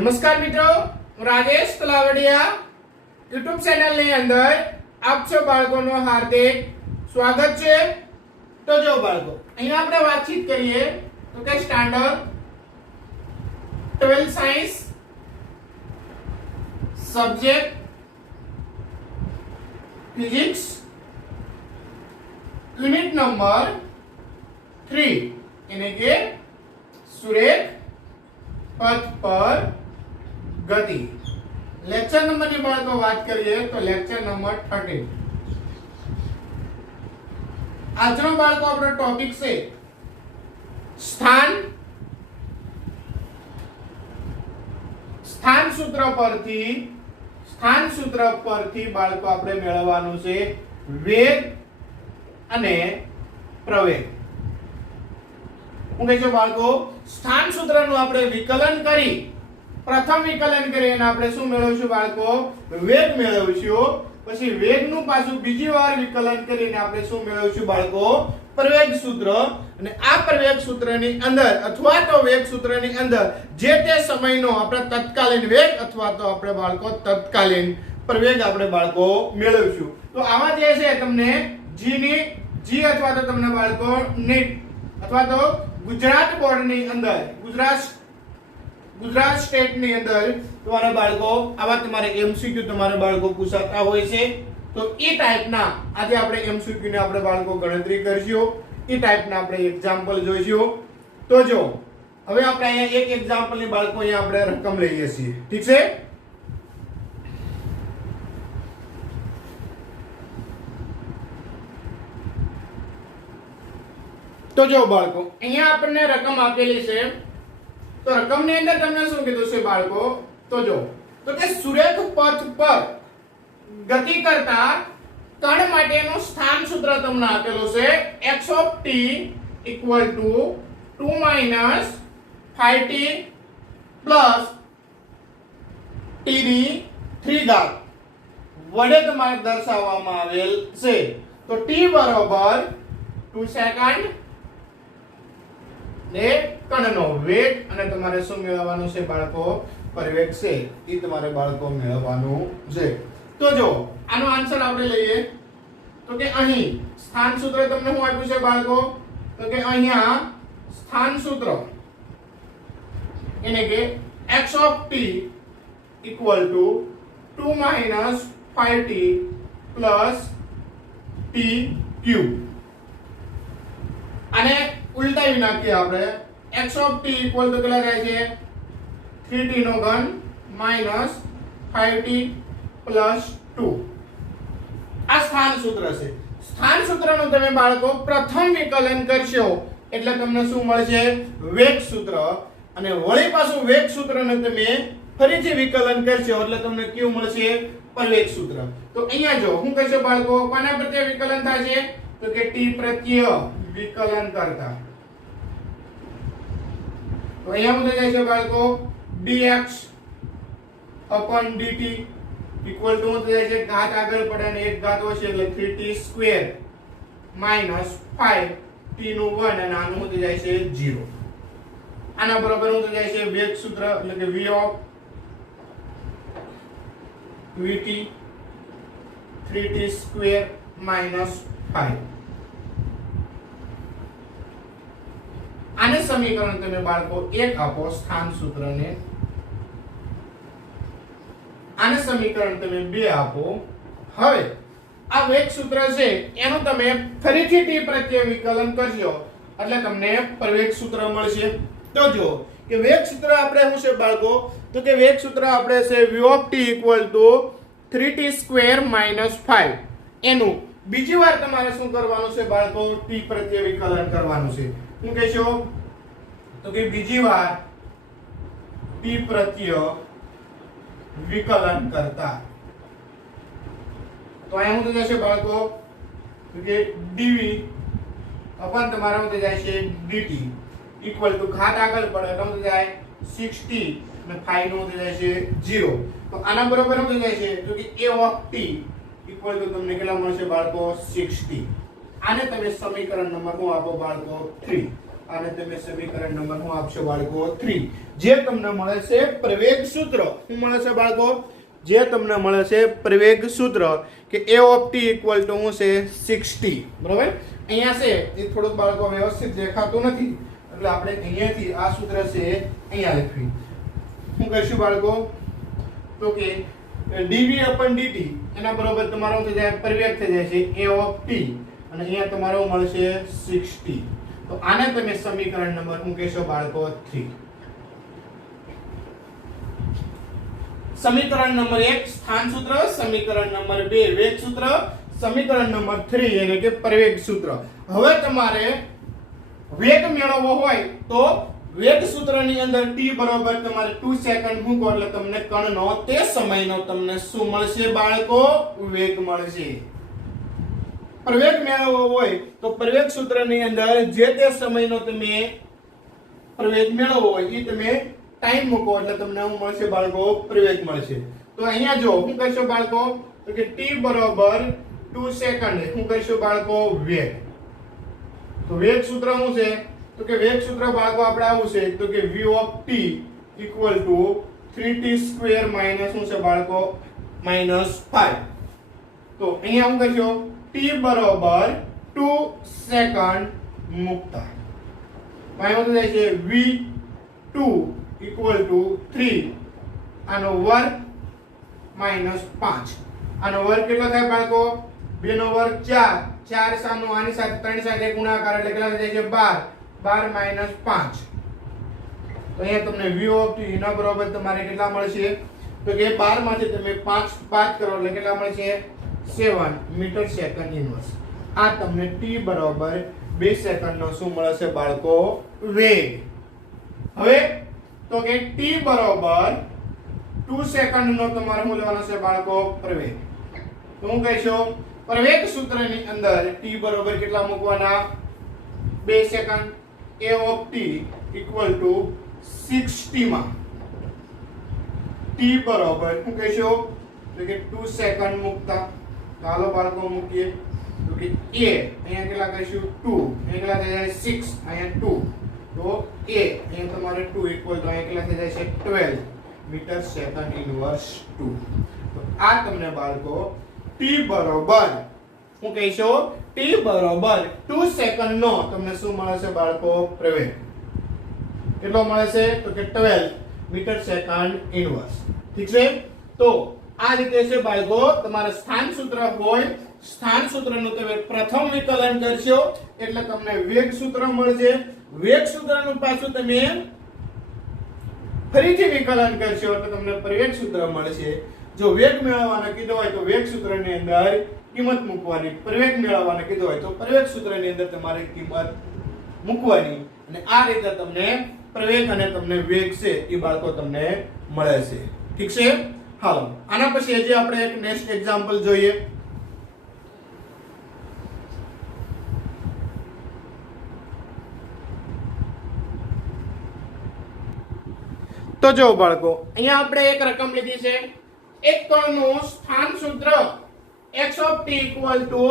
નમસ્કાર મિત્રો, હું રાજેશ તલાવડિયા યુટ્યુબ ચેનલની અંદર આપ સૌ બાળકોનું હાર્દિક સ્વાગત છે। તો જો બાળકો, અહીંયા આપણે વાતચીત કરીએ તો કે standard 12 science subject physics unit number 3 यानी के सुरेख पथ पर गति लेक्चर नंबर की बात को बात करिए तो लेक्चर नंबर 13 आज नो बात को अपना टॉपिक से स्थान सूत्र परथी बाळको આપણે મેળવવાનું છે વેગ અને પ્રવેગ। હું કહે છું બાળકો, સ્થાન સૂત્રનું આપણે વિકલન કરી પ્રથમ વિકલન કરી અને આપણે શું મેળવશું બાળકો? વેગ મેળવશું। પછી વેગનું પાછું બીજી વાર વિકલન કરીને આપણે શું મેળવશું બાળકો? પ્રવેગ સૂત્ર। અને આ પ્રવેગ સૂત્રની અંદર અથવા તો વેગ સૂત્રની અંદર જે તે સમયનો આપણે તત્કાલીન વેગ અથવા તો આપણે બાળકો તત્કાલીન પ્રવેગ આપણે બાળકો મેળવશું। તો આવા જે છે તમને જી અથવા તો તમને બાળકો નીટ અથવા તો गुजरात बोर्ड ની અંદર गुजरात स्टेट ની અંદર તમારા બાળકો આવા તમારે એમસીક્યુ તમારા બાળકો પૂછાતા હોય છે। તો એ ટાઈપના આજે આપણે એમસીક્યુ ને આપણે બાળકો ગણતરી કરશું। એ ટાઈપના આપણે એક્ઝામ્પલ જોઈશું। તો જો હવે આપણે અહીંયા એક એક્ઝામ્પલ ની બાળકો અહીંયા આપણે રકમ લઈએ છીએ, ઠીક છે? तो जो बाळको અહીંયા આપણને રકમ આપેલી છે। તો રકમની અંદર તમને શું કીધું છે બાળકો? તો જો તો કે સુરેખ પથ પર ગતિ કરતા કણ માટેનું સ્થાન સૂત્ર તમને આપેલું છે x of t equal to 2 minus 5t plus t ની 3 ઘાત વડે તમારે દર્શાવવામાં આવેલ છે। તો t બરાબર 2 સેકન્ડ ને કણનો વેગ અને તમારે શું મેળવવાનું છે બાળકો? પરિવેગ છે, એ તમારે બાળકો મેળવવાનું છે। તો જો આનો આન્સર આપણે લઈએ તો કે અહીં સ્થાન સૂત્ર તમને શું આપ્યું છે બાળકો? તો કે અહીંયા સ્થાન સૂત્ર એટલે કે x of t equal to 2 minus 5t plus t cube અને ઉલટાવી નાખીએ આપણે x of t equal to કેટલા થાય છે? 3t નો ઘન minus 5t plus 2। આ સ્થાન સૂત્ર છે। સ્થાન સૂત્રનું તમે બાળકો પ્રથમ વિકલન કરશો એટલે તમને શું મળશે? વેગ સૂત્ર। અને વળી પાછું વેગ સૂત્રને તમે ફરીથી વિકલન કરશો એટલે તમને કેવું મળશે? પ્રવેગ સૂત્ર। તો અહીંયા જો હું કહેશો બાળકો કોના પ્રત્યે વિકલન થશે? તો કે t પ્રત્યય વિકલન કરતા તો અહીંયા શું થઈ જશે બાળકો? dx upon dt equal to શું થઈ જશે? ઘાત આગળ પડે અને એક ઘાત હશે એટલે 3t સ્ક્વેર minus 5t નું 1 અને આનું શું થઈ જશે? 0। આના બરાબર શું થઈ જશે? વેગ સૂત્ર એટલે કે v of vt 3t square minus 5। આને સમીકરણ તમે બાળકો 1 આપો સ્થાન સૂત્રને, આને સમીકરણ તમે 2 આપો। હવે આ વેગ સૂત્ર છે એનું તમે ફરીથી t પ્રત્યય વિકલન કરશો એટલે તમને પ્રવેગ સૂત્ર મળશે। તો જો કે વેગ સૂત્ર આપણે શું છે બાળકો? તો કે વેગ સૂત્ર આપણે છે v of t equal to 3t square minus 5 એનું બીજી વાર તમારે શું કરવાનું છે બાળકો? t પ્રત્યય વિકલન કરવાનું છે। શું કહેશો? તો કે બીજી વાર t પ્રત્યય વિકલન કરતા તો અહીંયા શું થઈ જશે બાળકો? તો કે dv અપન તમારે શું થઈ જાય છે? dt ઇક્વલ ટુ ઘાત આગળ પડે એટલે શું થઈ જાય? 6t અને 5 નું થઈ જાય છે 0। તો આના બરાબર શું થઈ જાય છે? તો કે a of t equal to તમને કેટલા મળશે બાળકો? 6t। આને તમે સમીકરણ નંબર શું આપો બાળકો? 3। આને તમે સમીકરણ નંબર હું આપશો બાળકો 3 જે તમને મળે છે પ્રવેગ સૂત્ર શું મળે છે બાળકો જે તમને મળે છે પ્રવેગ સૂત્ર કે a of t equal to શું છે 60 બરાબર અહીંયા છે એ થોડુંક બાળકો વ્યવસ્થિત દેખાતું નથી એટલે આપણે અહીંયાથી આ સૂત્ર છે અહીંયા લખવી શું કરશું બાળકો તો કે dv upon dt એના બરોબર તમારો થઈ જાય પ્રવેગ થઈ જાય છે a of t અને અહીંયા તમારો મળશે 60 તો આને તમે સમીકરણ નંબર શું કહેશો બાળકો 3 સમીકરણ નંબર 1 સ્થાન સૂત્ર સમીકરણ નંબર 2 વેગ સૂત્ર સમીકરણ નંબર 3 એટલે કે પ્રવેગ સૂત્ર હવે તમારે વેગ મેળવવો હોય તો વેગ સૂત્રની અંદર t બરાબર તમારે 2 સેકન્ડ મૂકો એટલે તમને કણનો તે સમયનો તમને શું મળશે બાળકો વેગ મળશે પ્રવેગ મેળવવો હોય તો પ્રવેગ સૂત્રની અંદર જે તે સમયનો તમે પ્રવેગ મેળવવો હોય એ તમે ટાઈમ મૂકો એટલે તમને શું મળશે બાળકો પ્રવેગ મળશે તો અહીંયા જો શું કરશો બાળકો તો કે t બરાબર 2 સેકન્ડ શું કરશો બાળકો વેગ તો વેગ સૂત્ર શું છે તો કે વેગ સૂત્ર બાળકો આપણે આવું છે તો કે v of t equal to 3t square minus શું છે બાળકો -5 તો અહીંયા શું કરશો t બરાબર 2 સેકન્ડ મૂકતા માઈનસ થઈ જાય છે v2 equal to 3 આનો વર્ગ -5 આનો વર્ગ કેટલો થાય બાળકો 2 નો વર્ગ 4 4 સાનો આની સાથે 3 સાથે ગુણાકાર એટલે કેટલા થઈ જાય છે 12 12 5 તો અહીંયા તમને v of t ના બરાબર તમારે કેટલા મળશે તો કે 12 માંથી તમે 5 કરો એટલે કેટલા મળશે 7 મીટર સેકન્ડ ઇન્વર્સ આ તમને t બરાબર 2 સેકન્ડ નો શું મળે છે બાળકો વેગ હવે તો કે t બરાબર 2 સેકન્ડ નો તમારે શું લેવાનો છે બાળકો પ્રવેગ તો હું કહીશો પ્રવેગ સૂત્રની અંદર t બરાબર કેટલા મૂકવાના 2 second a of t equal to 60 માં t બરાબર શું કહીશો તો કે 2 સેકન્ડ મૂકતા ચાલો બાળકો મૂકીએ તો કે a અહીંયા કેટલા કહીશું 2 અહીંયા કેટલા થઈ જાય 6 અહીંયા 2 તો a અહીંયા તમારે 2 equal to અહીંયા કેટલા થઈ જાય છે 12 મીટર સેકન્ડ ઇન્વર્સ 2 તો આ તમને બાળકો t બરાબર હું કહીશો t બરાબર 2 સેકન્ડ નો તમને શું મળે છે બાળકો પ્રવેગ કેટલો મળે છે તો કે 12 મીટર સેકન્ડ ઇન્વર્સ ઠીક છે તો આ રીતે છે બાળકો તમારે સ્થાન સૂત્ર હોય સ્થાન સૂત્રનું તમે પ્રથમ વિકલન કરશો એટલે તમને વેગ સૂત્ર મળશે વેગ સૂત્રનું પાછું તમે ફરીથી વિકલન કરશો એટલે તમને પ્રવેગ સૂત્ર મળશે જો વેગ મેળવવાનો કીધો હોય તો વેગ સૂત્રની અંદર કિંમત મૂકવાની પ્રવેગ મેળવવાનો કીધો હોય તો પ્રવેગ સૂત્રની અંદર તમારે કિંમત મૂકવાની અને આ રીતે તમને પ્રવેગ અને તમને વેગ છે એ બાળકો તમને મળે છે ઠીક છે હાલો આના પછી હજી આપણે એક નેક્સ્ટ એક્ઝામ્પલ જોઈએ તો જો બાળકો અહીંયા આપણે એક રકમ લીધી છે એક કણનું સ્થાન સૂત્ર x of t equal to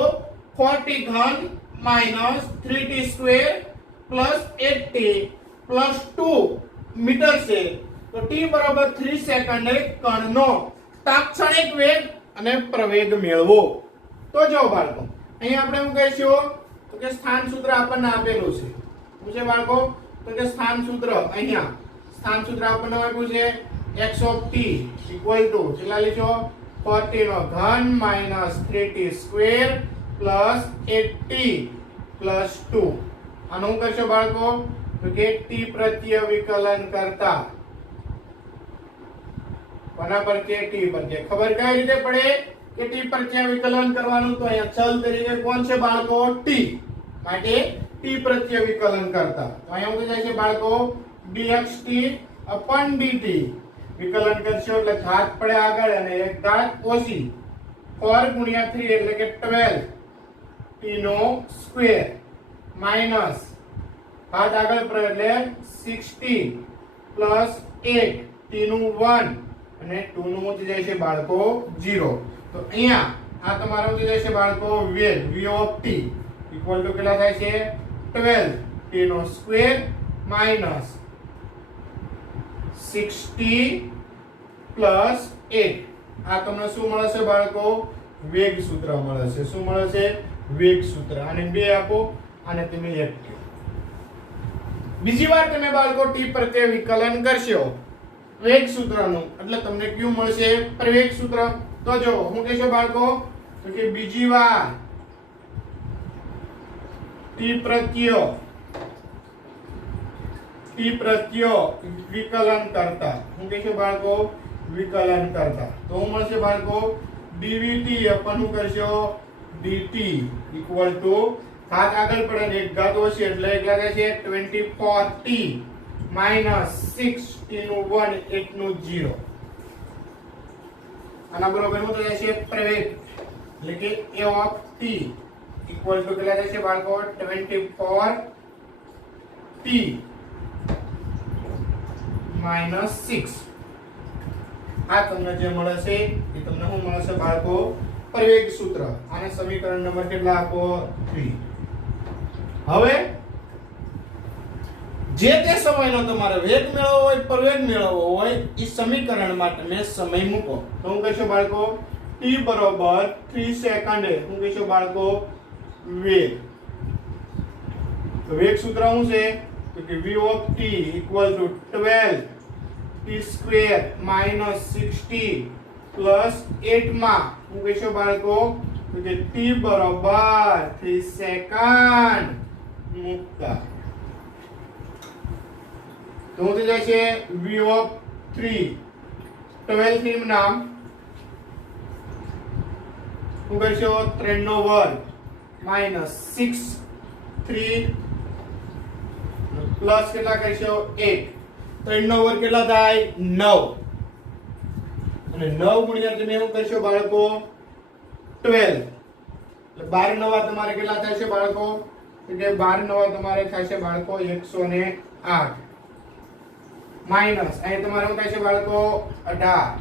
40 ઘન minus 3t square plus 8t plus 2 metre છે તો t બરાબર 3 સેકન્ડે કણનો તાત્ક્ષણિક વેગ અને પ્રવેગ મેળવો તો જો બાળકો અહીંયા આપણે શું કહીશું તો કે સ્થાન સૂત્ર આપણને આપેલું છે શું છે બાળકો તો કે સ્થાન સૂત્ર અહીંયા સ્થાન સૂત્ર આપણને આપ્યું છે x of t equal to કેટલા લીધો 40 નો ઘન minus 3t square plus 8t plus 2 આનું શું કરશો બાળકો તો કે t પ્રત્યય વિકલન કરતા કોના પર કે t પર કે ખબર કઈ રીતે પડે કે t પ્રત્યય વિકલન કરવાનું તો અહીંયા ચલ તરીકે કોણ છે બાળકો t માટે t પ્રત્યય વિકલન કરતા તો અહીંયા શું થાય છે બાળકો dxt upon dt વિકલન કરશો એટલે ઘાત પડે આગળ અને એક ઘાત ઓછી 4 ગુણ્યા 3 એટલે કે 12 t નો સ્ક્વેર માઈનસ ઘાત આગળ પડે એટલે 16 પ્લસ 8 t નું 1 અને 2 નું થઈ જાય છે બાળકો 0 તો અહીંયા આ તમારો થઈ જાય છે બાળકો વેગ v of t equal to કેટલા થાય છે 12 t નો સ્ક્વેર માઈનસ 60 પ્લસ 8 આ તમને શું મળે છે બાળકો વેગ સૂત્ર મળે છે શું મળે છે વેગ સૂત્ર અને 2 આપો અને તમે 1 કહો બીજી વાર તમે બાળકો t પ્રત્યે વિકલન કરશો વેગ સૂત્રનું એટલે તમને કયું મળશે પ્રવેગ સૂત્ર તો જો હું કહેશો બાળકો તો કે બીજી વાર t પ્રત્યય વિકલન કરતા હું કહેશો બાળકો વિકલન કરતા તો હું મળશે બાળકો dvt अपन હું કરશો dt ઇક્વલ ટુ ઘાત આગળ પડે ને એક ઘાત ઓછી એટલે એક લાગે છે 24t માઈનસ 6 t નું 1 8 નું 0 આના બરોબર શું થઈ જશે પ્રવેગ એટલે કે a of t equal to કેટલા થશે બાળકો 24t માઈનસ 6 આ તમને જે મળે છે એ તમને શું મળે છે બાળકો પ્રવેગ સૂત્ર આને સમીકરણ નંબર કેટલા આપો 3 હવે જે તે સમયનો તમારે વેગ મેળવવો હોય પ્રવેગ મેળવવો હોય એ સમીકરણમાં તમે સમય મૂકો તો હું કહેશો બાળકો t બરોબર 3 સેકન્ડે હું કહેશો બાળકો વેગ તો વેગ સૂત્ર શું છે તો કે v of t equal to 12 t square minus 60 plus 8 માં હું કહેશો બાળકો તો કે t બરોબર 3 સેકન્ડ મૂકતા તો શું થઈ જશે v of 3 12 થી નામ હું કહેશો 3 નો વર્ગ minus 6 3 પ્લસ કેટલા કહેશો 8 3 નો વર્ગ કેટલા થાય 9 અને 9 ગુણ્યા તમે શું કરશો બાળકો 12 એટલે 12 નવા તમારે કેટલા થશે બાળકો એટલે 12 નવા તમારે થશે બાળકો 108 માઈનસ અહીં તમારે શું થશે બાળકો 18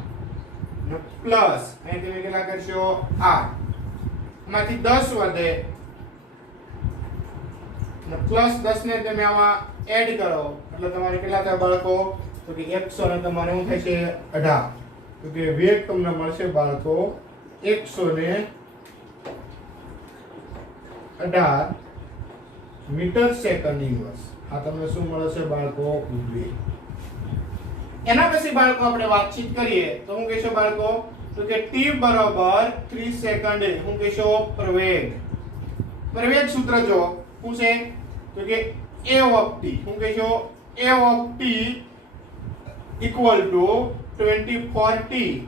ને પ્લસ અહીં તમે કેટલા કરશો 8 માંથી 10 વધે ને પ્લસ 10 ને તમે આમાં એડ કરો એટલે તમારે કેટલા થાય બાળકો તો કે 100 ને તમારે શું થશે 18 તો કે વેગ તમને મળશે બાળકો 118 મીટર સેકન્ડ ઇન્વર્સ આ તમને શું મળે છે બાળકો વેગ એના પછી બાળકો આપણે વાતચીત કરીએ તો હું કહેશો બાળકો તો કે t બરાબર 3 સેકન્ડે હું કહેશો પ્રવેગ સૂત્ર જો શું છે તો કે a of t હું કહેશો a of t equal to 24t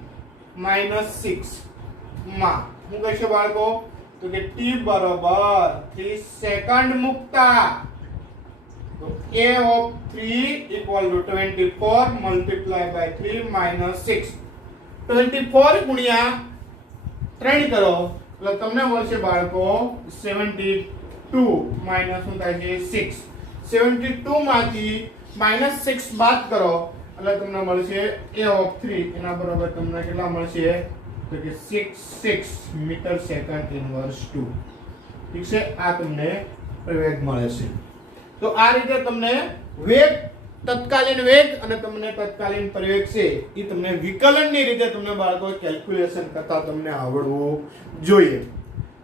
minus 6 માં હું કહેશો બાળકો તો કે t બરાબર 3 સેકન્ડ મૂકતા તો a of 3 equal to 24 multiplied by 3 minus 6 24 ગુણ્યા 3 કરો એટલે તમને મળશે બાળકો 72 માઈનસ શું થાય છે 6 72 માંથી -6 બાદ કરો એટલે તમને મળશે a of 3 એના બરાબર તમને કેટલા મળશે તો કે 66 મીટર સેકન્ડ ઇન્વર્સ 2 ઠીક છે આ તમને પ્રવેગ મળે છે તો આ રીતે તમને વેગ તત્કાલીન વેગ અને તમને તત્કાલીન પ્રવેગ છે એ તમને વિકલનની રીતે તમને બાળકો કેલ્ક્યુલેશન કરતા તમને આવડવું જોઈએ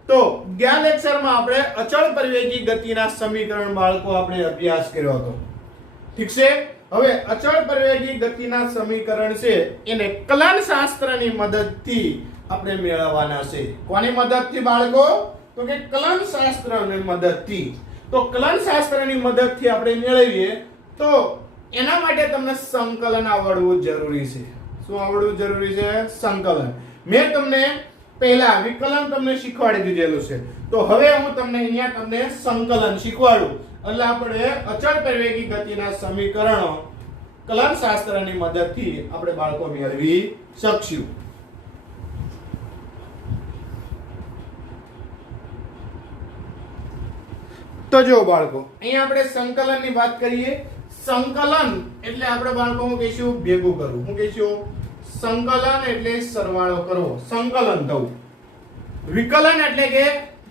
તો ગયા લેક્ચરમાં આપણે અચળ પરિવેગી ગતિના સમીકરણ બાળકો આપણે અભ્યાસ કર્યો હતો ઠીક છે હવે અચળ પરિવેગી ગતિના સમીકરણ છે એને કલન શાસ્ત્રની મદદથી આપણે મેળવવાના છે કોની મદદથી બાળકો તો કે કલન શાસ્ત્રની મદદથી તો કલન શાસ્ત્રની મદદથી આપણે મેળવીએ તો એના માટે તમને સંકલન આવડવું જરૂરી છે શું આવડવું જરૂરી છે સંકલન મેં તમને પહેલા વિકલન તમને શીખવાડી દીધેલું છે તો હવે હું તમને અહીંયા તમને સંકલન શીખવાડું એટલે આપણે અચળ પરિવેગી ગતિના સમીકરણો કલન શાસ્ત્રની મદદથી આપણે બાળકો મેળવી શકશું તો જો બાળકો અહીંયા આપણે સંકલનની વાત કરીએ સંકલન એટલે આપણે બાળકો હું કહીશું ભેગું કરવું હું કહીશું સંકલન એટલે સરવાળો કરવો સંકલન થવું વિકલન એટલે કે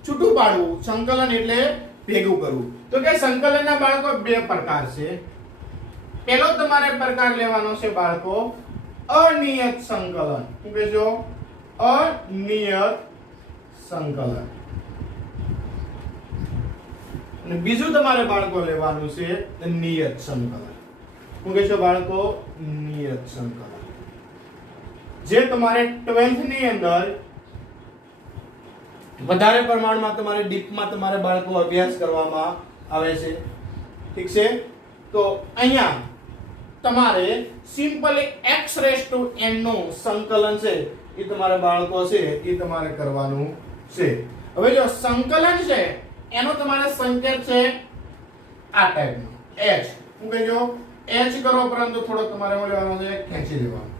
છૂટું પાડવું સંકલન એટલે ભેગું કરવું. તો કે સંકલનના બાળકો બે પ્રકાર છે. પહેલો તમારે પ્રકાર લેવાનો છે બાળકો અનિયત સંકલન. શું કહેજો? અનિયત સંકલન. અને બીજું તમારે બાળકો લેવાનું છે નિયત સંકલન. શું કહેશો બાળકો? નિયત સંકલન. જે તમારે 12th ની અંદર વધારે પ્રમાણમાં તમારે ડીપમાં તમારે બાળકો અભ્યાસ કરવામાં આવે છે. ઠીક છે? તો અહીંયા તમારે સિમ્પલી x⁻n નું સંકલન છે એ તમારે બાળકો છે એ તમારે કરવાનું છે. હવે જો સંકલન છે એનો તમારે સંકેત છે આ ટાઈપનો h. હું કહેજો h કરો, પરંતુ થોડો તમારે શું લેવાનો છે? ખેંચી લેવાનો.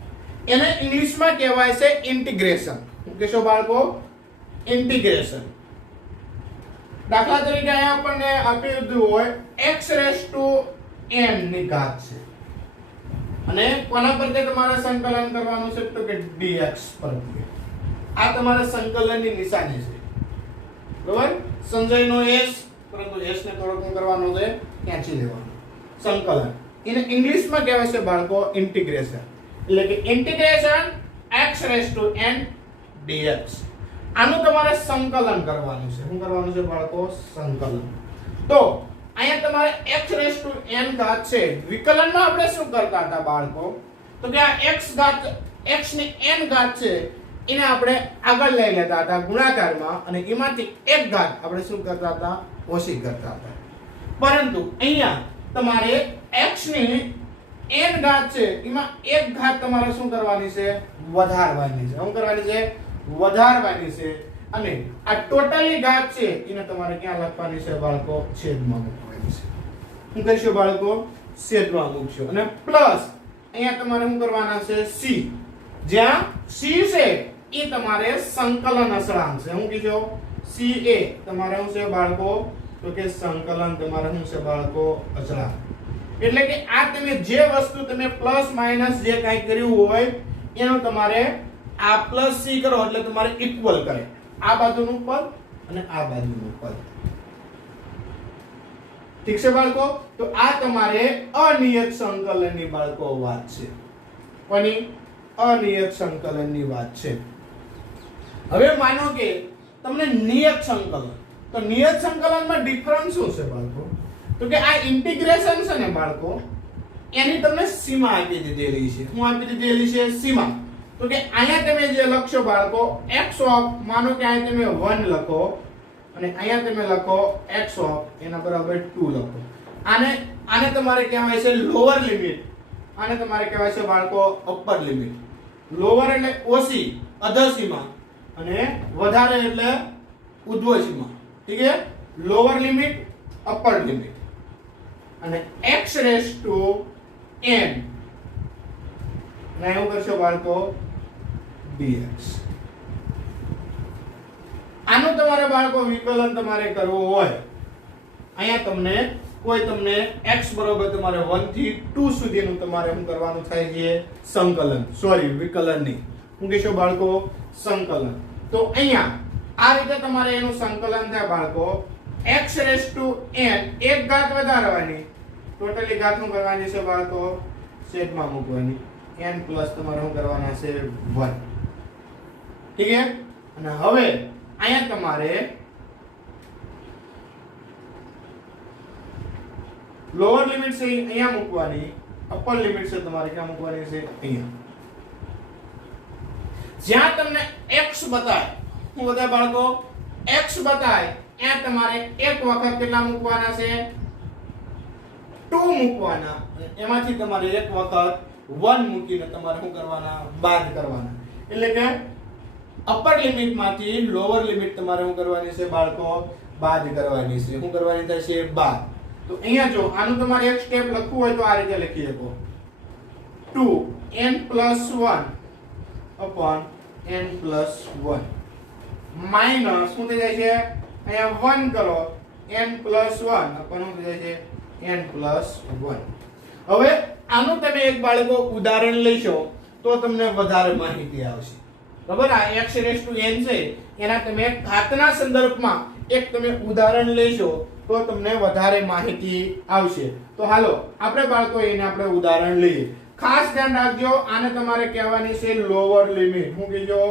એને ઇંગ્લિશમાં કહેવાય છે ઇન્ટિગ્રેશન. શું કહેશો બાળકો? ઇન્ટિગ્રેશન. દાખલા તરીકે અહીંયા આપણને આપી દીધું હોય x⁻n ની ઘાત છે અને કોના પર તમારે સંકલન કરવાનું છે? તો કે dx પર. આ તમારે સંકલનની નિશાની છે. બરાબર? સંજયનો s, પરંતુ s ને થોડોક કરવાનો છે, ખેંચી લેવાનો. સંકલન એને ઇંગ્લિશમાં કહેવાય છે બાળકો ઇન્ટિગ્રેશન. એટલે કે ઇન્ટિગ્રેશન x⁻n dx. આનું તમારે સંકલન કરવાનું છે. શું કરવાનું છે બાળકો? સંકલન. તો અહીંયા તમારે x⁻n ઘાત છે. વિકલનમાં આપણે શું કરતા હતા બાળકો? તો કે આ x ની n ઘાત છે એને આપણે આગળ લઈ લેતા હતા ગુણાકારમાં, અને એમાંથી એક ઘાત આપણે શું કરતા હતા? ઓછી કરતા હતા. પરંતુ અહીંયા તમારે x ની n ઘાત છે એમાં એક ઘાત તમારે શું કરવાની છે? વધારવાની છે. શું કરવાની છે? વધારવાની છે. અને આ ટોટલી ઘાત છે એને તમારે ક્યાં લખવાની છે બાળકો? છેદમાં મૂકવાની છે. શું કહીશું બાળકો? છેદમાં મૂકશો. અને પ્લસ અહીંયા તમારે શું કરવાના છે? c. જ્યાં c છે એ તમારે સંકલન અચળાંક છે. શું કીધો? c એ તમારે શું છે બાળકો? તો કે સંકલન તમારે શું છે બાળકો? અચળાંક. એટલે કે આ તમે જે વસ્તુ તમે પ્લસ માઈનસ જે કાંઈ કર્યું હોય એનો તમારે આ પ્લસ c કરો એટલે તમારે ઇક્વલ કરે. આ બાજુનું પદ અને આ બાજુનું પદ. ઠીક છે બાળકો? તો આ તમારે અનિયત સંકલનની બાળકો વાત છે. કોની? અનિયત સંકલનની વાત છે. હવે માનો કે તમને નિયત સંકલન. તો નિયત સંકલનમાં ડિફરન્સ શું છે બાળકો? તો કે આ ઇન્ટિગ્રેશન છે ને બાળકો, એની તમને સીમા આપી દીધેલી છે. શું આપી દીધેલી છે? સીમા. તો કે અહીંયા તમે જે લખશો બાળકો x ઓફ, માનો કે અહીંયા તમે 1 લખો અને અહીંયા તમે લખો x ઓફ એના બરાબર 2 લખો. આને તમારે કહેવાય છે લોઅર લિમિટ, આને તમારે કહેવાય છે બાળકો અપર લિમિટ. લોઅર એટલે ઓછી અધર સીમા અને વધારે એટલે ઉધ્વ સીમા. ઠીક છે? Lower limit, upper limit. અને x⁻n ને એવું કરશો બાળકો dx. આનું તમારે બાળકો વિકલન તમારે કરવું હોય, અહીંયા તમને x બરોબર તમારે 1 થી 2 સુધીનું તમારે શું કરવાનું થાય છે? સંકલન. સોરી, વિકલન નહીં. શું કહેશો બાળકો? સંકલન. તો અહીંયા આ રીતે તમારે એનું સંકલન થાય બાળકો. x⁻n એક ઘાત વધારવાની, ટોટલી ઘાત શું કરવાની છે બાળકો? છેદમાં મૂકવાની. n પ્લસ તમારે શું કરવાના છે? 1. ઠીક છે? અને હવે અહીંયા તમારે લોઅર લિમિટ છે અહીંયા મૂકવાની, અપર લિમિટ છે તમારે ક્યાં મૂકવાની છે? અહીંયા. જ્યાં તમને x બતાય, શું બતાય બાળકો? x બતાય ત્યાં તમારે એક વખત કેટલા મૂકવાના છે? 2 મૂકવાના. અને એમાંથી તમારે એક વખત 1 મૂકીને તમારે શું કરવાના? બાદ કરવાના. એટલે કે અપર લિમિટ માંથી લોઅર લિમિટ તમારે શું કરવાની છે બાળકો? બાદ કરવાની છે. શું કરવાની થાય છે? બાદ. તો અહીંયા જો આનું તમારે એક સ્ટેપ લખવું હોય તો આ રીતે લખી શકો. 2n + 1 upon n + 1 માઈનસ શું થઈ જાય છે? અહીંયા 1 કરો, n + 1 upon શું થઈ જાય છે? n + 1. હવે આનું તમે એક બાળકો ઉદાહરણ લેશો તો તમને વધારે માહિતી આવશે. બરાબર? આ x⁻n છે એના તમે ઘાતના સંદર્ભમાં એક તમે ઉદાહરણ લેશો તો તમને વધારે માહિતી આવશે. તો હાલો આપણે બાળકો એને આપણે ઉદાહરણ લઈએ. ખાસ ધ્યાન રાખજો, આને તમારે કહેવાની છે લોઅર લિમિટ. શું કીધો?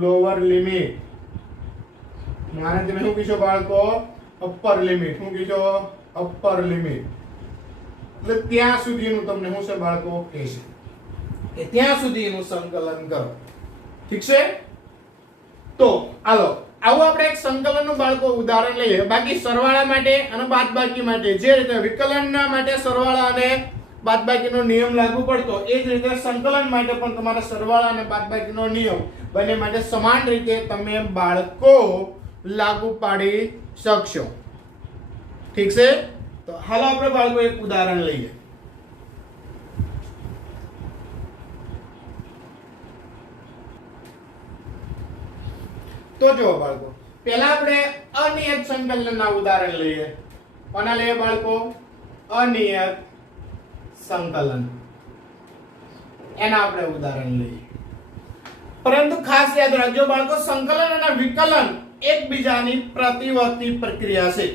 Lower limit. આને તમે શું કીધો બાળકો? Upper limit. શું કીધો? Upper limit. એટલે ત્યાં સુધીનું તમને શું છે બાળકો કહેશે કે ત્યાં સુધીનું સંકલન કરો. ઠીક છે? તો હાલો આવું આપણે એક સંકલનનું બાળકો ઉદાહરણ લઈએ. બાકી સરવાળા માટે અને બાદબાકી માટે જે રીતે વિકલનના માટે સરવાળા અને બાદબાકીનો નિયમ લાગુ પડતો, એ જ રીતે સંકલન માટે પણ તમારે સરવાળા અને બાદબાકીનો નિયમ બંને માટે સમાન રીતે તમે બાળકો લાગુ પાડી શકશો. ઠીક છે? તો હાલો આપણે બાળકો એક ઉદાહરણ લઈએ. તો જો બાળકો પહેલા આપણે અનિયત સંકલનના ઉદાહરણ લઈએ. કોના લઈએ બાળકો? અનિયત સંકલન. એના આપણે ઉદાહરણ લઈએ. પરંતુ ખાસ યાદ રાખજો બાળકો, સંકલન અને વિકલન એકબીજાની પ્રતિવર્તી પ્રક્રિયા છે.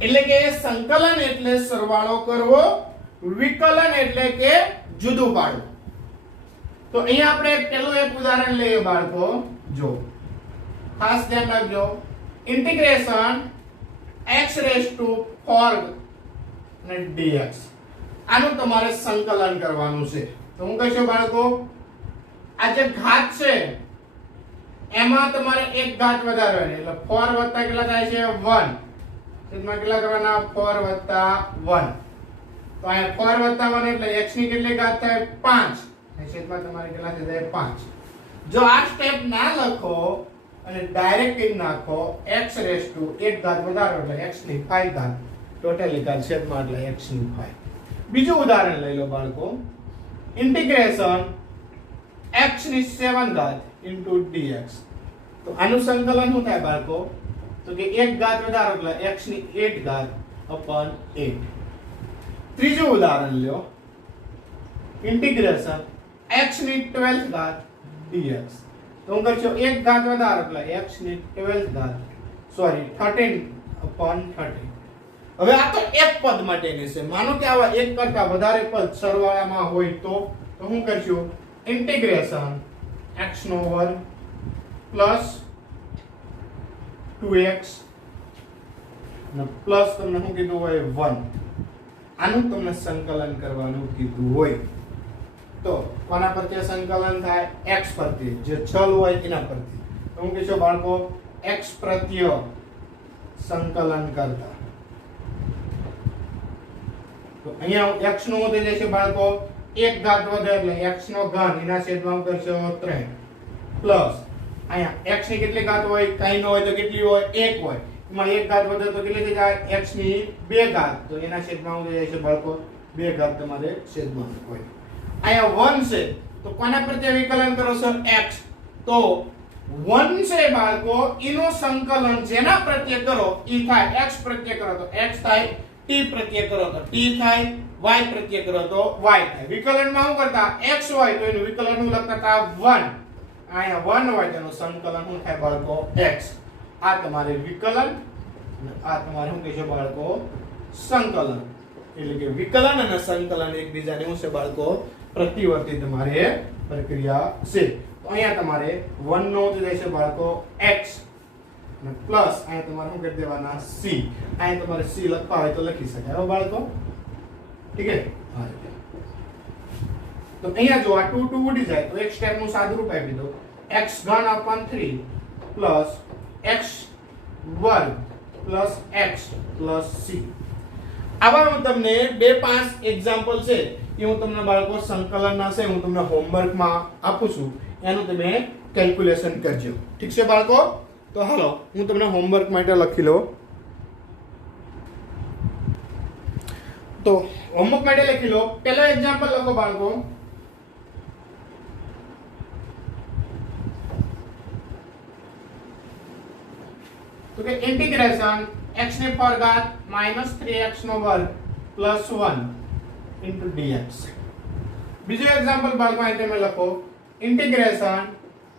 એટલે કે સંકલન એટલે સરવાળો કરવો, વિકલન એટલે કે જુદું પાડવું. તો અહીંયા આપણે પહેલું એક ઉદાહરણ લઈએ બાળકો. જો ખાસ ધ્યાન રાખજો, ઇન્ટિગ્રેશન x⁴ અને dx આનું તમારે સંકલન કરવાનું છે. તો હું કહીશ બાળકો, આ જે ઘાત છે એમાં તમારે એક ઘાત વધારવાની, એટલે 4 વત્તા કેટલા થાય છે? 1. છેદમાં કેટલા કરવાના? 4 વત્તા 1. તો અહીંયા 4 વત્તા 1 એટલે x ની કેટલી ઘાત થાય? 5. અને છેદમાં તમારે કેટલા થાય? 5. જો આ સ્ટેપ ના લખો અને ડાયરેક્ટ કરી નાખો, x⁴ એક ઘાત વધારો એટલે x ની 5 ઘાત, ટોટલી ઘાત છેદમાં એટલે x ની 5. બીજું ઉદાહરણ લઈ લો બાળકો, ઇન્ટિગ્રેશન x ની 7 ઘાત dx. તો આનું સંકલન શું થાય બાળકો? તો કે એક ઘાત વધારો એટલે x ની 8 ઘાત upon 8. ત્રીજું ઉદાહરણ લ્યો, ઇન્ટિગ્રેશન x ની 12 ઘાત dx. તો હું કરશો એક ઘાત વધારો એટલે x ની 12 ઘાત 13 upon 13. હવે આ તો એક પદ માટેની છે. માનો કે આવા એક કરતા વધારે પદ સરવાળામાં હોય તો હું કરશું ઇન્ટિગ્રેશન x² પ્લસ 2x અને પ્લસ તમને શું કીધું હોય? 1. આનું તમને સંકલન કરવાનું કીધું હોય તો કોના પરથી સંકલન થાય? x પરથી, જે ચલ હોય એના પરથી. તો હું કહીશું બાળકો x પ્રત્યય સંકલન કરતા. તો અહીંયા x નું થઈ જશે બાળકો એક ઘાત વધે એટલે x નો ઘન એના છેદમાં કરશો 3 પ્લસ અહીંયા x ની કેટલી ઘાત હોય? કઈ ન હોય તો કેટલી હોય? 1 હોય. એમાં એક ઘાત વધે તો કેટલી થઈ જાય? x ની 2 ઘાત. તો એના છેદમાં થઈ જશે બાળકો 2 ઘાત તમારે છેદમાં હોય. અહીંયા 1 છે તો કોના પ્રત્યે વિકલન કરો છો? x. તો 1 છે બાળકો, એનું સંકલન જેના પ્રત્યે કરો ઈ થાય. x પ્રત્યે કરો તો x થાય, t પ્રત્યે કરો તો t થાય, y પ્રત્યે કરો તો y થાય. વિકલનમાં શું કરતા? x હોય તો એનું વિકલન શું લખતા? 1. અહીંયા 1 હોય તેનું સંકલન શું થાય બાળકો? x. આ તમારે વિકલન અને આ તમારે શું કહેશો બાળકો? સંકલન. એટલે કે વિકલન અને સંકલન એકબીજાને શું છે બાળકો? પ્રતિવર્તી તમારે પ્રક્રિયા છે. તો અહીંયા તમારે 1 નો જ રહેશે બાળકો x અને પ્લસ અહીંયા તમારે શું કરી દેવાના? c. અહીંયા તમારે c લખવા હોય તો લખી શકાય હો બાળકો. ઠીક છે? હા. તો અહીંયા જો આ 2 2 ઉડી જાય તો એક સ્ટેપ નું સાદુરૂપ આપી દો, x³ / 3 plus x² plus x plus c. આવા હું તમને 2-5 એક્ઝામ્પલ છે એ હું તમને બાળકો સંકલનના છે હું તમને હોમવર્કમાં આપું છું, એનું તમે કેલ્ક્યુલેશન કરજો. ઠીક છે બાળકો? તો હાલો હું તમને હોમવર્ક માટે લખી લઉં. તો હોમવર્ક માટે લખી લો. પહેલો એક્ઝામ્પલ લખો બાળકો. તો કે ઇન્ટિગ્રેશન x⁴ - 3x² + 1 dx. બીજો એક્ઝામ્પલ બાળકો અહીં તમે લખો integration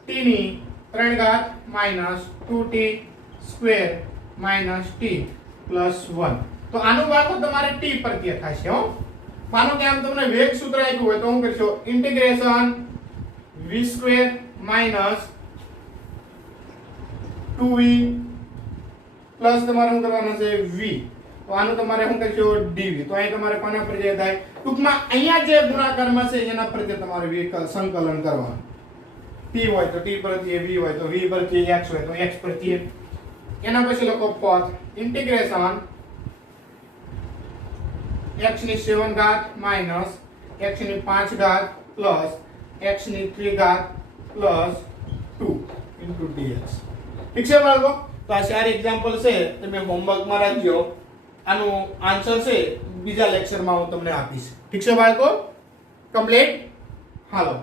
t⁴ - 2t square minus T plus 1. તો આનું બાળકો તમારે ટી પ્રત્યય થશે હો. માનો કે આમ તમને વેગ સૂત્ર આપ્યું હોય તો શું કરશો? Integration v square minus 2v plus તમારે શું કરવાનું છે? v. તો આનું તમારે શું કરશો? dv. તો અહીં તમારે કોના પ્રત્યય થાય? ટૂંકમાં અહીંયા જે ગુણાકારમાં છે એના પ્રત્યય તમારે વિકલ સંકલન કરવાનું. t હોય તો t પ્રત્યય, v હોય તો v પ્રત્યય, x હોય તો x પ્રત્યય. એના પછી લખો પદ ઇન્ટિગ્રેશન x ની 7 ઘાત માઈનસ x ની 5 ઘાત પ્લસ x ની 3 ઘાત પ્લસ 2 into dx. ઠીક છે બાળકો? તો આ 4 એક્ઝામ્પલ છે, તમે હોમવર્કમાં રાખજો. આનો આન્સર છે બીજા લેક્ચરમાં હું તમને આપીશ. ઠીક છે બાળકો? કમ્પ્લીટ. હાલો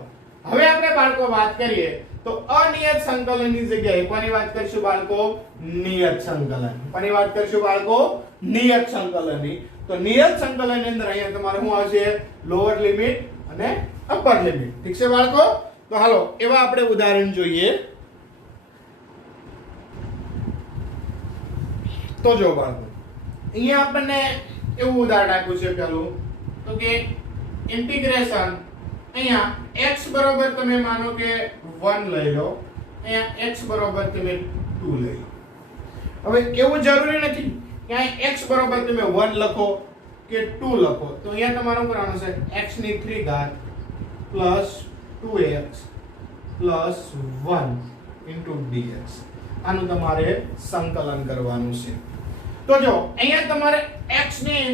હવે આપણે બાળકો વાત કરીએ તો અનિયત સંકલનની જગ્યાએ કોની વાત કરીશું બાળકો? નિયત સંકલન. કોની વાત કરીશું બાળકો? નિયત સંકલનની. તો નિયત સંકલનની અંદર અહીંયા તમારે શું આવશે? લોઅર લિમિટ અને અપર લિમિટ. ઠીક છે બાળકો? તો હાલો એવા આપણે ઉદાહરણ જોઈએ. તો જો બાળકો અહીંયા આપણને એવું ઉદાહરણ આપ્યું છે પેલું તો કે ઇન્ટિગ્રેશન અહીંયા x બરોબર તમે માનો કે 1 લઈ લો, અહીંયા x બરોબર તમે 2 લઈ લો. હવે એવું જરૂરી નથી કે અહીંયા x બરોબર તમે 1 લખો કે 2 લખો. તો અહીંયા તમારે શું કરવાનું છે? x ની 3 ઘાત plus 2x plus 1 into dx. આનું તમારે સંકલન કરવાનું છે. તો જો અહીંયા તમારે x ની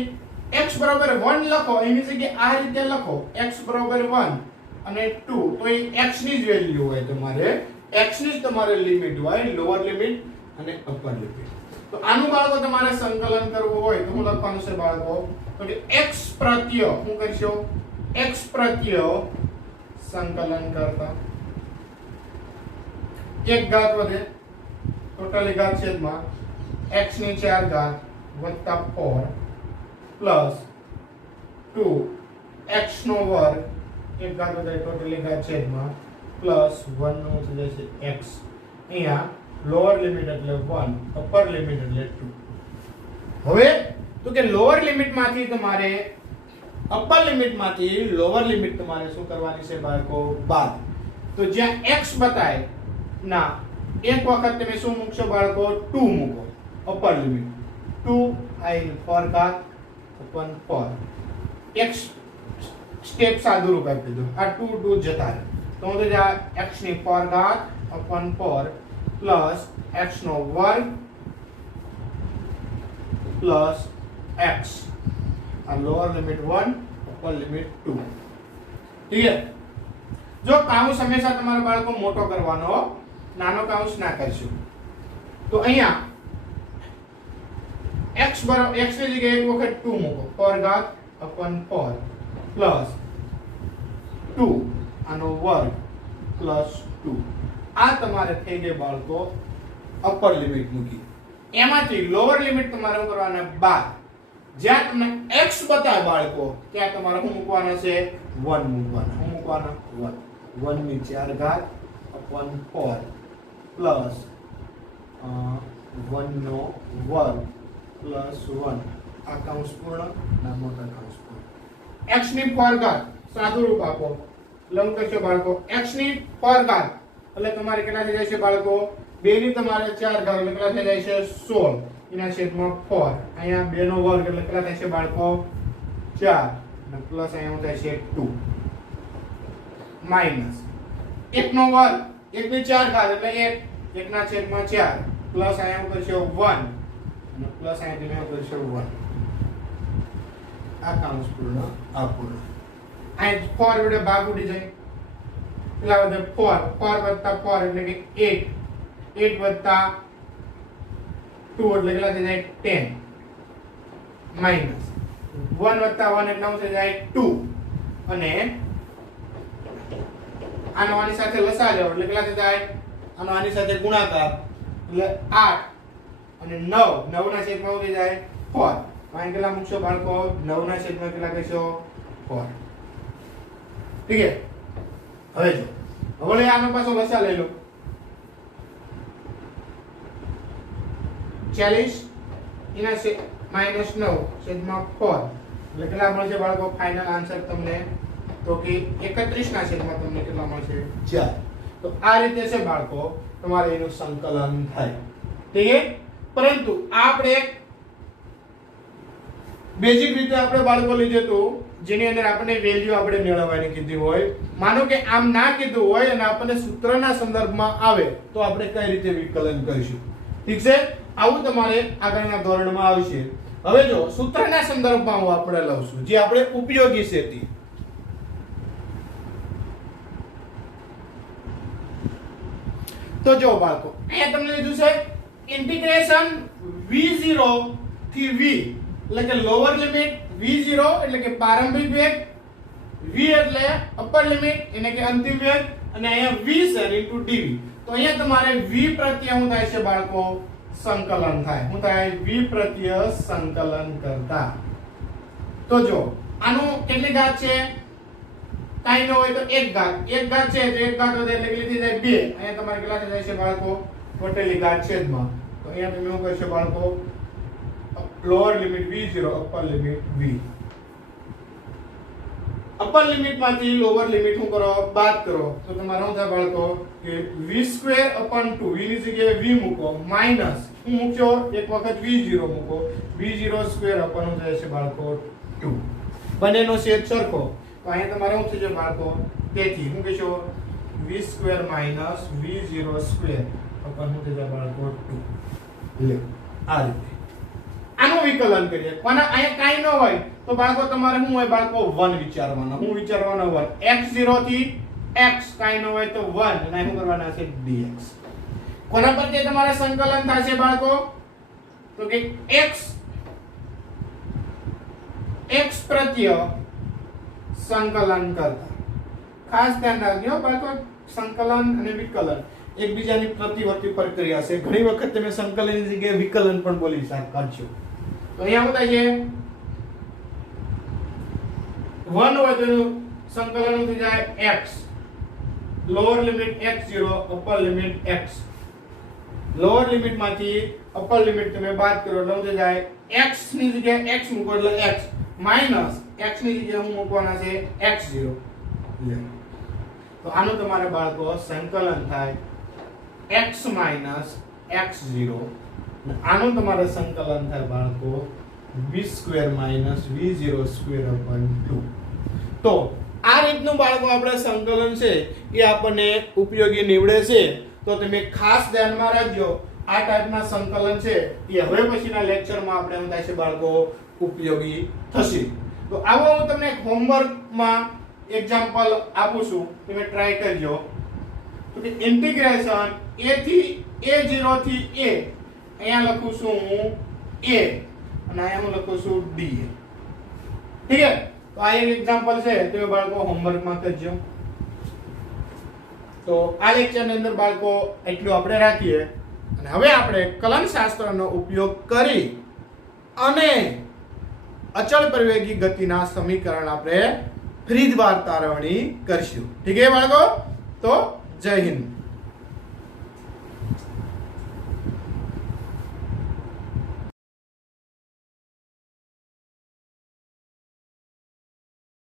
x બરાબર 1 લખો, એની જગ્યાએ આ રીતે લખો x બરાબર 1 અને 2. તો એ x ની જ વેલ્યુ હોય તમારે, x ની જ તમારે લિમિટ હોય, લોઅર લિમિટ અને અપર લિમિટ. તો આનું બાળકો તમારે સંકલન કરવું હોય તો શું લખવાનું છે બાળકો? તો કે x પ્રત્યય શું કરશો? x પ્રત્યય સંકલન કરતા એક ઘાત વધે ટોટલી ઘાત છેદમાં x ની 4 ઘાત વત્તા 4 પ્લસ 2 x નો વર્ગ એક ઘાત વધે ટોટલી ઘાત છેદમાં પ્લસ 1 નો થઈ જશે x. અહીંયા લોઅર લિમિટ એટલે 1, અપર લિમિટ એટલે 2. હવે તો કે લોઅર લિમિટ માંથી તમારે અપર લિમિટ માંથી લોઅર લિમિટ તમારે શું કરવાની છે બાળકો? બાદ. તો જ્યાં x બતાય ના એક વખત તમે શું મૂકશો બાળકો? 2 મૂકો અપર લિમિટ. 2 i 4 ઘાત upon 4. x સ્ટેપ સાદું રૂપ આપી દીધું. આ 2 2 જતા રહે તો હું તો x ની 4 ઘાત upon 4 પ્લસ x નો વર્ગ પ્લસ x. આ lower limit 1, upper limit 2. Clear? જો કાઉન્સ હંમેશા તમારા બાળકો મોટો કરવાનો, નાનો કાઉન્સ ના કરશું. તો અહીંયા x બરાબર x ની જગ્યાએ એક વખત 2 મૂકો 4 ઘાત upon 4 પ્લસ 2 આનો વર્ગ પ્લસ 2. આ તમારે થઈ ગઈ બાળકો અપર લિમિટ મૂકી. એમાંથી લોઅર લિમિટ તમારે શું કરવાના? બાદ. જ્યાં તમને x બતાવે બાળકો ત્યાં તમારે શું મૂકવાના છે? 1 મૂકવાના. શું મૂકવાના? 1. 1 ની 4 ઘાત upon 4 પ્લસ 1 નો વર્ગ પ્લસ 1. આ કૌંસ પૂર્ણ ના મોટા કૌંસ પૂર્ણ. x ની 4 ઘાત સાદું રૂપ આપો, લંબ કરશો બાળકો x ની 4 ઘાત એટલે તમારે કેટલા થઈ જશે બાળકો? 2 ની તમારે 4 ઘાત એટલે કેટલા થઈ જાય છે? 16 એના છેદમાં 4. અહીંયા 2 નો વર્ગ એટલે કેટલા થશે બાળકો? 4 અને પ્લસ અહીંયા થાય છે 2 માઈનસ 1 નો વર્ગ 1 ની 4 ઘાત એટલે 1 1 ના છેદમાં 4 પ્લસ અહીંયા કરશો 1 અને પ્લસ અહીંયા તમે કરશો 1. આ કૌંસ પૂર્ણ, આ પૂર્ણ. અહીં 4 વડે ભાગ ઉડી જાય એટલા વધે 4 વત્તા 4 એટલે કે 8 વત્તા 2 એટલે કેટલા થઈ જાય? 10 માઈનસ 1 વત્તા 1 એટલે શું થઈ જાય? 2 અને આનો આની સાથે લસા લેવો એટલે કેટલા થઈ જાય? આનો આની સાથે ગુણાકાર એટલે 8 અને 9 ના છેદમાં થઈ જાય 4. અહીં કેટલા મૂકશો બાળકો? 9 ના છેદમાં કેટલા કહેશો? 4. ઠીક છે? હવે જો હવે આનો પાછો લસા લઈ લો. 40 એના -9 છેદમાં 4 એટલે કેટલા મળશે બાળકો ફાઇનલ આન્સર તમને તો કે 31 ના છેદમાં તમને કેટલા મળશે 4 તો આ રીતે છે બાળકો તમારે એનું સંકલન થાય ઠીક છે પરંતુ આપણે બેઝિક રીતે આપણે બાળકો લીધું હતું જેની અંદર આપણે વેલ્યુ આપણે મેળવવાની કીધી હોય માનો કે આમ ના કીધું હોય અને આપણને સૂત્રના સંદર્ભમાં આવે તો આપણે કઈ રીતે વિકલન કરીશું ઠીક છે આવું તમારે આગળના ધોરણમાં આવશે હવે જો સૂત્રના સંદર્ભમાં હું આપણે લઉં જે આપણે ઉપયોગી છે તે તો જો બાળકો અહીંયા તમને લીધું છે ઇન્ટિગ્રેશન v0 થી v એટલે કે લોઅર લિમિટ v0 એટલે કે પ્રારંભિક વેગ v એટલે અપર લિમિટ એટલે કે અંતિમ વેગ અને અહીંયા v છે * dv તો અહીંયા તમારે v પ્રત્યય શું થાય છે બાળકો સંકલન થાય શું થાય v પ્રત્યય સંકલન કરતા તો જો આનું કેટલી ઘાત છે કાઈ ન હોય તો એક ઘાત છે તો એક ઘાત વધે એટલે કેટલી થઈ જાય 2 અહીંયા તમારે કેટલા થઈ જાય છે બાળકો ટોટલી ઘાત છેદમાં તો અહીંયા તમે શું કરશો બાળકો lower limit v0 upper limit v upper limit માંથી લોઅર લિમિટ શું કરો બાદ કરો તો તમારે શું થાય બાળકો કે v2 / 2 v ની જગ્યાએ v મૂકો માઈનસ શું મૂકશો એક વખત v0 મૂકો v0 સ્ક્વેર અપર શું થાય છે બાળકો 2 બંનેનો છેદ સરખો તો અહીંયા તમારે શું થશે બાળકો તેથી શું કહેશો v2 - v0 સ્ક્વેર અપર શું થશે બાળકો 2 લે આ રીતે આનું વિકલન કરીએ પણ અહીંયા કાઈ ન હોય તો બાળકો તમારે શું હોય બાળકો 1 વિચારવાનો હું વિચારવાનો 1 x0 થી x કાઈ ન હોય તો 1 અને શું કરવાના છે dx કોના પર તે તમારે સંકલન થશે બાળકો તો કે x પ્રત્યય સંકલન કરતા ખાસ ધ્યાન રાખજો બાળકો સંકલન અને વિકલન એકબીજાની પ્રતિવર્તી પ્રક્રિયા છે ઘણી વખત તમે સંકલનની જગ્યાએ વિકલન પણ બોલી શકશો તો અહીંયા શું થાય છે 1 હોય તો સંકલન થઈ જાય x lower limit x0 upper limit x lower limit માંથી અપર લિમિટ તમે બાદ કરો એટલે થઈ જાય x ની જગ્યાએ x મૂકો એટલે x માઈનસ x ની જગ્યાએ હું મૂકવાના છે x0 તો આનું તમારે બાળકો સંકલન થાય x માઈનસ x0 આનું તમારે સંકલન થાય બાળકો v2 માઈનસ v0 સ્ક્વેર અપન 2 તો આ રીતનું બાળકો આપણે સંકલન છે એ આપણને ઉપયોગી નીવડે છે તો તમે ખાસ ધ્યાનમાં રાખજો આ ટાઈપના સંકલન છે એ હવે પછીના લેક્ચરમાં આપણે શું થાય છે બાળકો ઉપયોગી થશે તો આવો હું તમને હોમવર્કમાં એક્ઝામ્પલ આપું છું તમે ટ્રાય કરજો તો કે ઇન્ટિગ્રેશન a થી a0 થી a અહીંયા લખું છું હું a અને અહીંયા હું લખું છું d ઠીક છે તો આ એક એક્ઝામ્પલ છે તમે બાળકો હોમવર્કમાં કરજો તો આ લેક્ચરની અંદર બાળકો એટલું આપણે રાખીએ અને હવે આપણે કલનશાસ્ત્રનો ઉપયોગ કરી અને અચળ પ્રવેગી ગતિના સમીકરણ આપણે ફરીવાર તારવણી કરશું ઠીક છે બાળકો તો જય હિન્દ